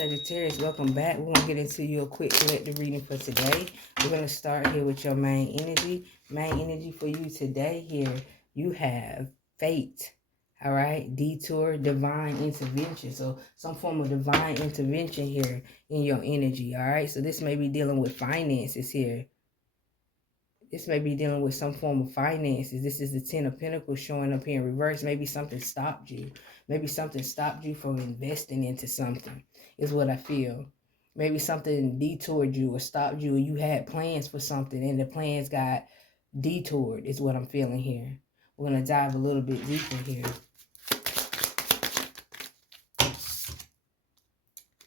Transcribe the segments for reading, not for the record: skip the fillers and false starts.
Sagittarius, welcome back. We're going to get into your quick collective reading for today. We're going to start here with your main energy. Main energy for you today here, you have fate. All right, detour, divine intervention. So some form of divine intervention here in your energy. All right, so this may be dealing with finances here. This may be dealing with some form of finances. This is the Ten of Pentacles showing up here in reverse. Maybe something stopped you. Maybe something stopped you from investing into something, is what I feel. Maybe something detoured you or stopped you, or you had plans for something and the plans got detoured, is what I'm feeling here. We're going to dive a little bit deeper here.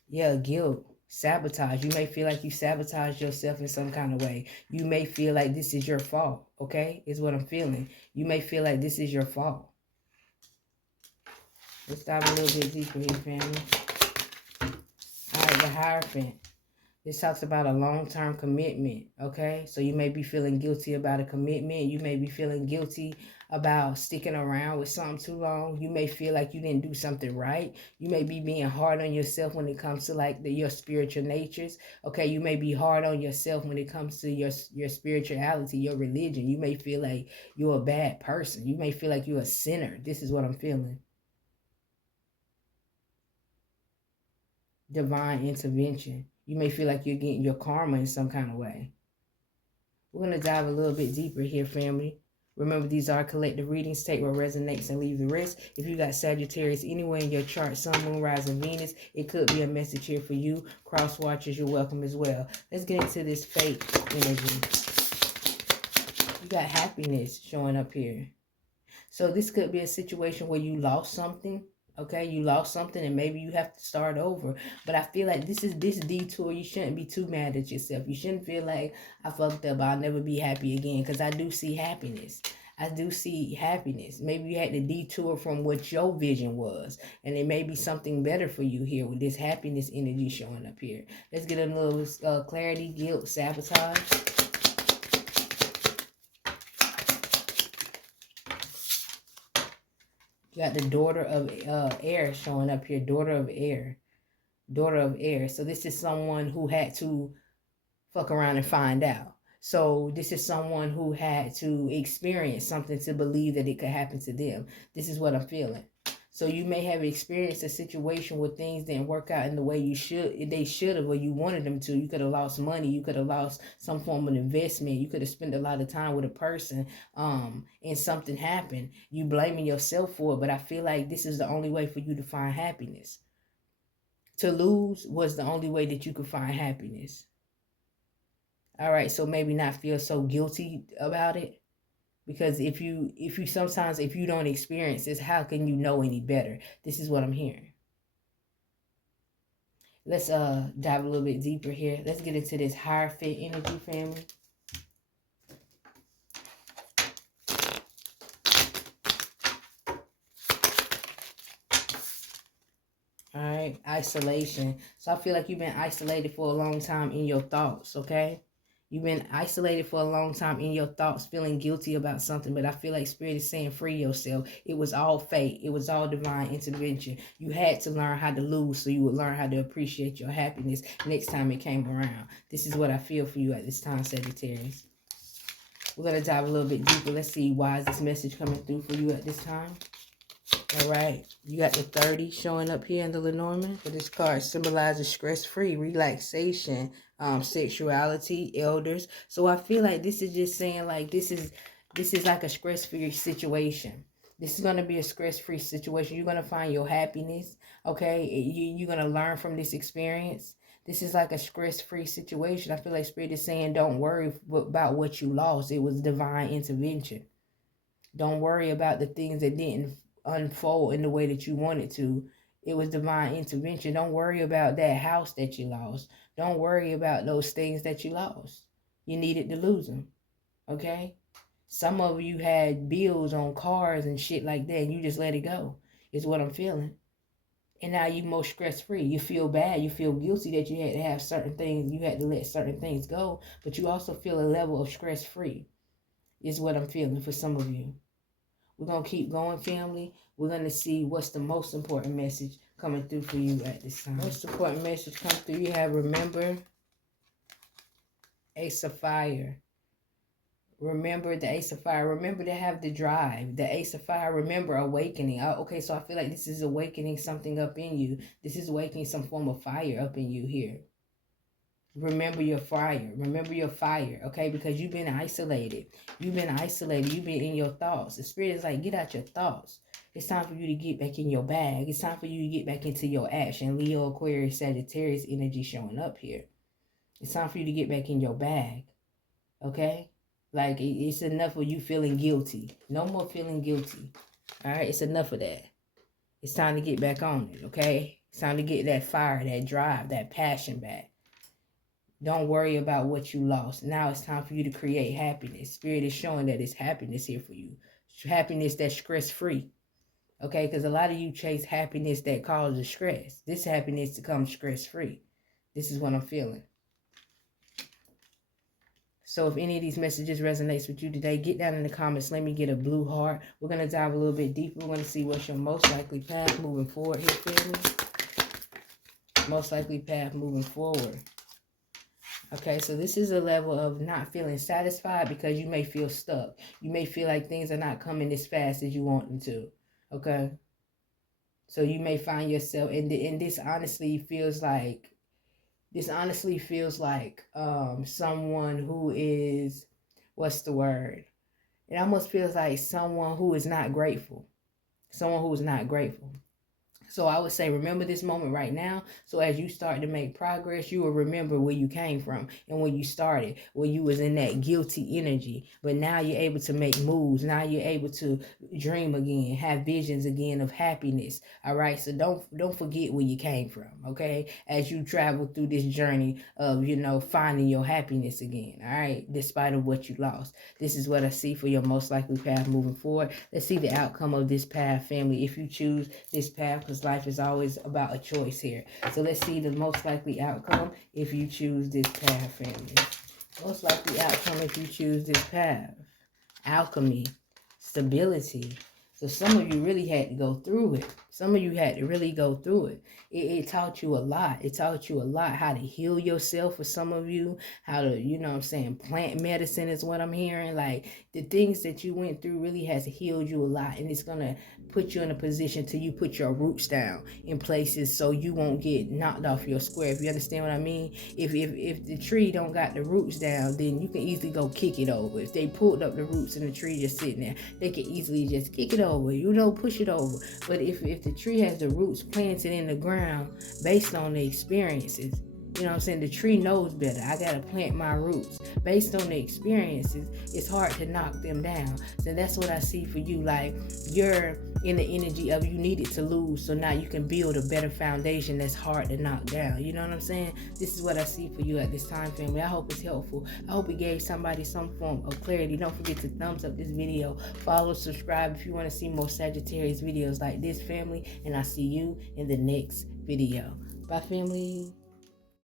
Yeah, guilt. Sabotage. You may feel like you sabotage yourself in some kind of way. You may feel like this is your fault, okay? Is what I'm feeling. You may feel like this is your fault. Let's dive a little bit deeper here, family. All right, the Hierophant. This talks about a long-term commitment, okay? So you may be feeling guilty about a commitment. You may be feeling guilty about sticking around with something too long. You may feel like you didn't do something right. You may be being hard on yourself when it comes to like your spiritual natures, okay? You may be hard on yourself when it comes to your spirituality, your religion. You may feel like you're a bad person. You may feel like you're a sinner. This is what I'm feeling. Divine intervention. You may feel like you're getting your karma in some kind of way. We're going to dive a little bit deeper here, family. Remember, these are collective readings. Take what resonates and leave the rest. If you got Sagittarius anywhere in your chart, Sun, Moon, Rising, Venus, it could be a message here for you. Cross watchers, you're welcome as well. Let's get into this fate energy. You got happiness showing up here. So this could be a situation where you lost something. Okay, you lost something and maybe you have to start over. But I feel like this detour, you shouldn't be too mad at yourself. You shouldn't feel like I fucked up, I'll never be happy again. Because I do see happiness. I do see happiness. Maybe you had to detour from what your vision was. And it may be something better for you here with this happiness energy showing up here. Let's get a little clarity, guilt, sabotage. You got the daughter of air showing up here. Daughter of air. Daughter of air. So this is someone who had to fuck around and find out. So this is someone who had to experience something to believe that it could happen to them. This is what I'm feeling. So you may have experienced a situation where things didn't work out in the way they should have, or you wanted them to. You could have lost money. You could have lost some form of investment. You could have spent a lot of time with a person, and something happened. You blaming yourself for it, but I feel like this is the only way for you to find happiness. To lose was the only way that you could find happiness. All right, so maybe not feel so guilty about it. Because if you sometimes, if you don't experience this, how can you know any better? This is what I'm hearing. Let's dive a little bit deeper here. Let's get into this Hierophant energy, family. All right, isolation. So I feel like you've been isolated for a long time in your thoughts, okay? You've been isolated for a long time in your thoughts, feeling guilty about something, but I feel like Spirit is saying free yourself. It was all fate. It was all divine intervention. You had to learn how to lose so you would learn how to appreciate your happiness next time it came around. This is what I feel for you at this time, Sagittarius. We're going to dive a little bit deeper. Let's see, why is this message coming through for you at this time? All right, you got the 30 showing up here in the Lenormand. So this card symbolizes stress-free, relaxation, sexuality, elders. So I feel like this is just saying like this is like a stress-free situation. This is going to be a stress-free situation. You're going to find your happiness, okay? You're going to learn from this experience. This is like a stress-free situation. I feel like Spirit is saying don't worry about what you lost. It was divine intervention. Don't worry about the things that didn't unfold in the way that you wanted to. It was divine intervention. Don't worry about that house that you lost. Don't worry about those things that you lost. You needed to lose them. Okay? Some of you had bills on cars and shit like that, and you just let it go, is what I'm feeling. And now you're more stress-free. You feel bad. You feel guilty that you had to have certain things. You had to let certain things go. But you also feel a level of stress-free, is what I'm feeling for some of you. We're going to keep going, family. We're going to see what's the most important message coming through for you at this time. Most important message come through. You have remember, Ace of Fire. Remember the Ace of Fire. Remember to have the drive. The Ace of Fire. Remember awakening. Okay, so I feel like this is awakening something up in you. This is awakening some form of fire up in you here. Remember your fire. Remember your fire, okay? Because you've been isolated. You've been isolated. You've been in your thoughts. The Spirit is like, get out your thoughts. It's time for you to get back in your bag. It's time for you to get back into your action. Leo, Aquarius, Sagittarius energy showing up here. It's time for you to get back in your bag, okay? Like, it's enough of you feeling guilty. No more feeling guilty, all right? It's enough of that. It's time to get back on it, okay? It's time to get that fire, that drive, that passion back. Don't worry about what you lost. Now it's time for you to create happiness. Spirit is showing that it's happiness here for you. Happiness that's stress-free. Okay, because a lot of you chase happiness that causes stress. This happiness becomes stress-free. This is what I'm feeling. So if any of these messages resonates with you today, get down in the comments. Let me get a blue heart. We're going to dive a little bit deeper. We're going to see what's your most likely path moving forward here, family. Most likely path moving forward. Okay, so this is a level of not feeling satisfied because you may feel stuck. You may feel like things are not coming as fast as you want them to. Okay? So you may find yourself, and this honestly feels like, someone who is, what's the word? It almost feels like someone who is not grateful. Someone who is not grateful. So I would say, remember this moment right now. So as you start to make progress, you will remember where you came from and where you started, where you was in that guilty energy. But now you're able to make moves. Now you're able to dream again, have visions again of happiness. All right. So don't forget where you came from. Okay. As you travel through this journey of, finding your happiness again. All right. Despite of what you lost. This is what I see for your most likely path moving forward. Let's see the outcome of this path, family. If you choose this path, because life is always about a choice here. So let's see the most likely outcome if you choose this path, family. Most likely outcome if you choose this path. Alchemy. Stability. So some of you really had to go through it. Some of you had to really go through it. It taught you a lot. It taught you a lot how to heal yourself for some of you. How to, plant medicine is what I'm hearing. Like, the things that you went through really has healed you a lot. And it's going to put you in a position till you put your roots down in places so you won't get knocked off your square. If you understand what I mean? If the tree don't got the roots down, then you can easily go kick it over. If they pulled up the roots and the tree just sitting there, they can easily just kick it over, push it over. But if the tree has the roots planted in the ground based on the experiences, the tree knows better. I got to plant my roots. Based on the experiences, it's hard to knock them down. So that's what I see for you. Like, you're in the energy of you needed to lose, so now you can build a better foundation that's hard to knock down. You know what I'm saying? This is what I see for you at this time, family. I hope it's helpful. I hope it gave somebody some form of clarity. Don't forget to thumbs up this video. Follow, subscribe if you want to see more Sagittarius videos like this, family. And I'll see you in the next video. Bye, family.